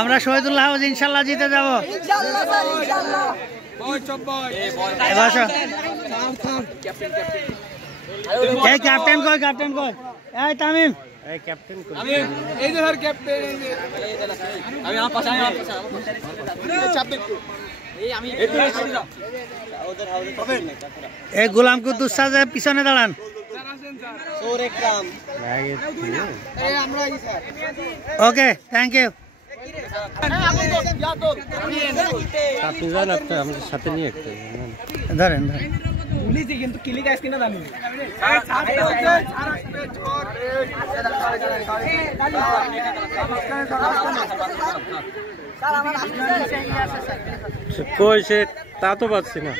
আমরা শহীদুল্লাহ হাউস ইনশাল্লাহ জিতে যাব। এই ক্যাপ্টেন কই, ক্যাপ্টেন কই? এই তামিম, এই ক্যাপ্টেন কই? এই যে স্যার ক্যাপ্টেন, আমি আমার পাশে, আমি আমার পাশে চাপ দেখো। এই গোলাম কুদ্দুস স্যার পিছনে দাঁড়ান। ওকে, থ্যাংক ইউ। আপনি যান, আপনি আমাদের সাথে নিয়ে একটা ধরেন ধরেন। কিন্তু কিলিক আইস কিনা জানি কই সে, তা তো পাচ্ছি না।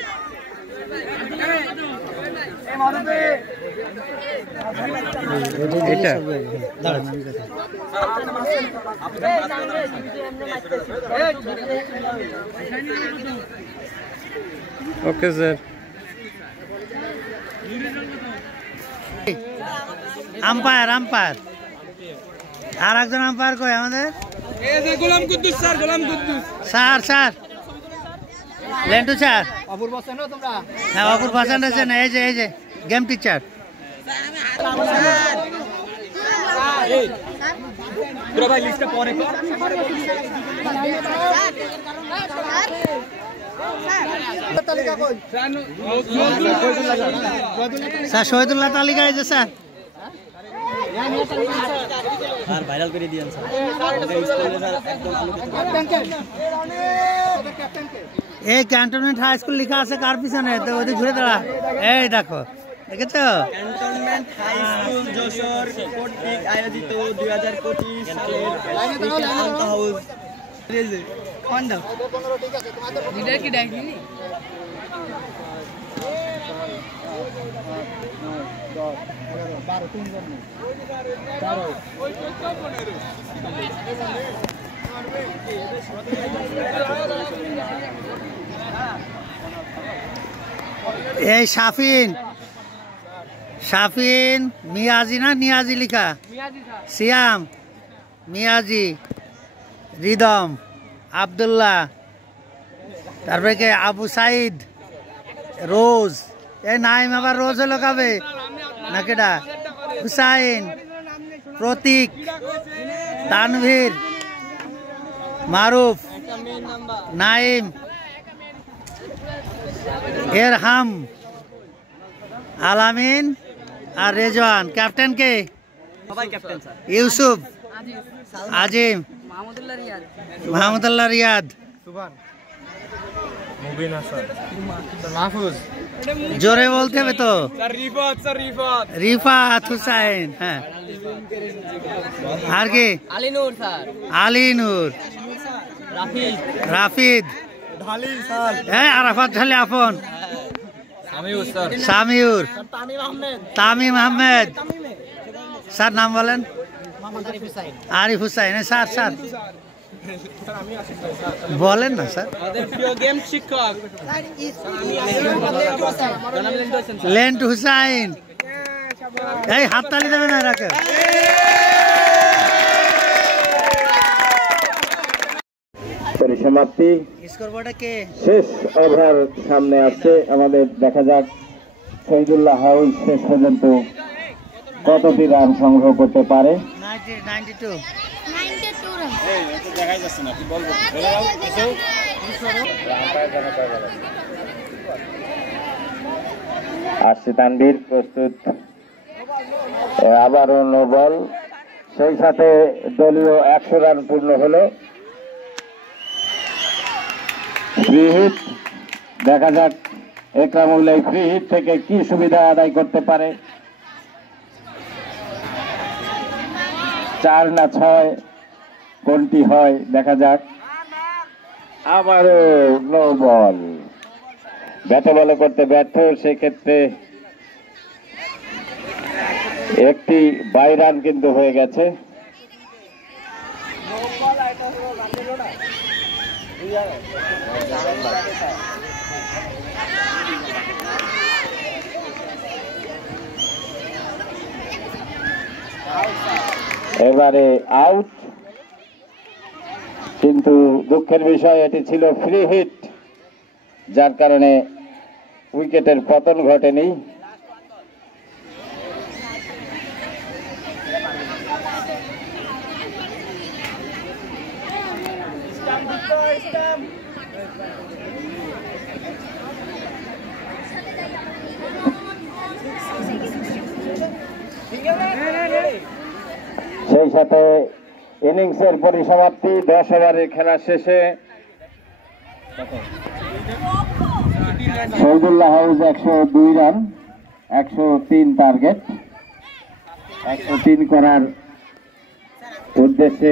এটা ওকে স্যার। আম্পায়ার, আম্পায়ার আর একজন আম্পায়ার কই আমাদের? গোলাম কুদ্দুস স্যার, গোলাম Kuddus sir. Sir Lentu sir, অপূর্ব আছেন তোমরা? হ্যাঁ অপূর্ব আছেন। এই যে এই যে গেম টিচার। স্যার শহীদুল্লাহ তালিকা এই যে স্যার, আর ভাইরাল করে দিয়েন স্যার। এই ক্যান্টনমেন্ট হাই স্কুল লেখা আছে কার পিছনে? তো ওদিকে ঘুরে দাঁড়া। এই দেখো, দেখেছ? ক্যান্টনমেন্ট হাই স্কুল যশোর কর্তৃক আয়োজিত 2025 সালের হাউস কোন দাও লিডার কি ডাকনি? এই শাফিন, শাফিন মিয়াজি না নিয়াজি লিখা? সিয়াম, মিয়াজি, রিদম, আব্দুল্লাহ, তারপরে কে? আবু সাইদ, রোজ। এই নাইম আবার রোজ হলো কবে না কেডা? হুসাইন, প্রতীক, তানভীর, মারুফ, নাইম, এরহাম, আলামিন আর রেজওয়ান। ক্যাপ্টেন কে? ইউসুফ, আজিম, মাহমুদুল্লাহ রিয়াদ, জোরে বলতে হবে তো। রিফাত হুসাইন। হ্যাঁ আর কি? আলী নূর, রাফিদ, আরাফাত ঢালি, আপন, সামিউর, তামিম আহমেদ। স্যার নাম বলেন? আরিফ হুসাইন। স্যার স্যার বলেন না স্যার। লেন্টু হুসাইন। এই হাততালি দেবে না রাখে। পরিসমাপ্তি, শেষ ওভার সামনে আসছে আমাদের। দেখা যাক শহীদুল্লাহ হাউস শেষ পর্যন্ত কতটি রান সংগ্রহ করতে পারে। আসছে তানভীর, প্রস্তুত, আবারও নো বল। সেই সাথে দলীয় 100 রান পূর্ণ হলো। ফ্রি হিট, দেখা যাক একরামুল এই ফ্রি হিট থেকে কি সুবিধা আদায় করতে পারে। 4 না 6 কোনটি হয় দেখা যাক। আবারও নো বল, ব্যাটে বলে করতে ব্যর্থ। সেক্ষেত্রে একটি বাই রান কিন্তু হয়ে গেছে। এবারে আউট। কিন্তু দুঃখের বিষয় এটি ছিল ফ্রি হিট, যার কারণে উইকেটের পতন ঘটেনি। সেই সাথে ইনিংসের পরিসমাপ্তি, 10 ওভারের খেলা শেষে শহীদুল্লাহ হাউস 102 রান, 103 টার্গেট, 103 করার উদ্দেশ্যে